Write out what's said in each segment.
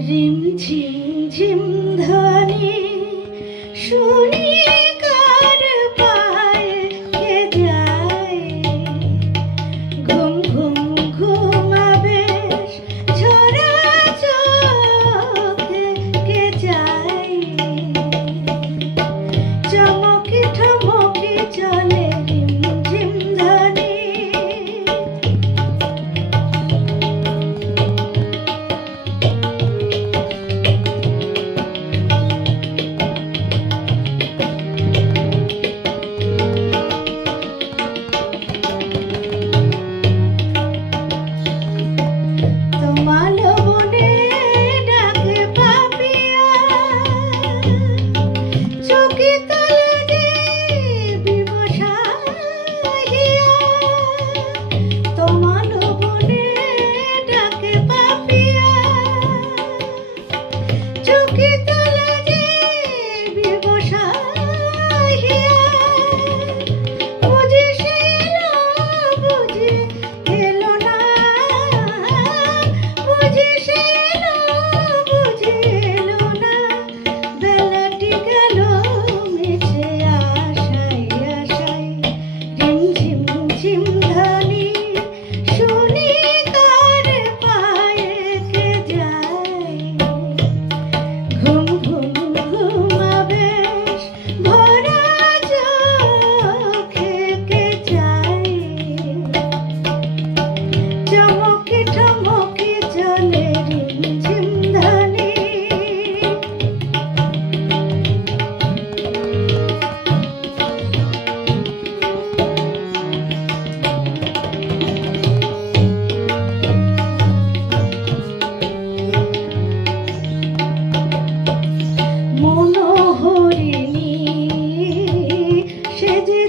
রিম ঝিম ঝিম ধনি শুনি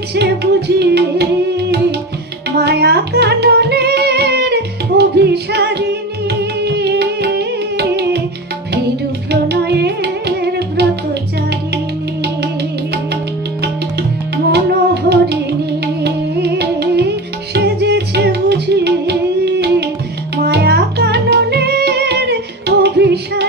হয়েছে বুঝি মায়া কাননের অভিসারিণী। প্রণয়ের ব্রতচারিণী। মনোহরিণী সেজেছে বুঝি মায়া কাননের অভিসার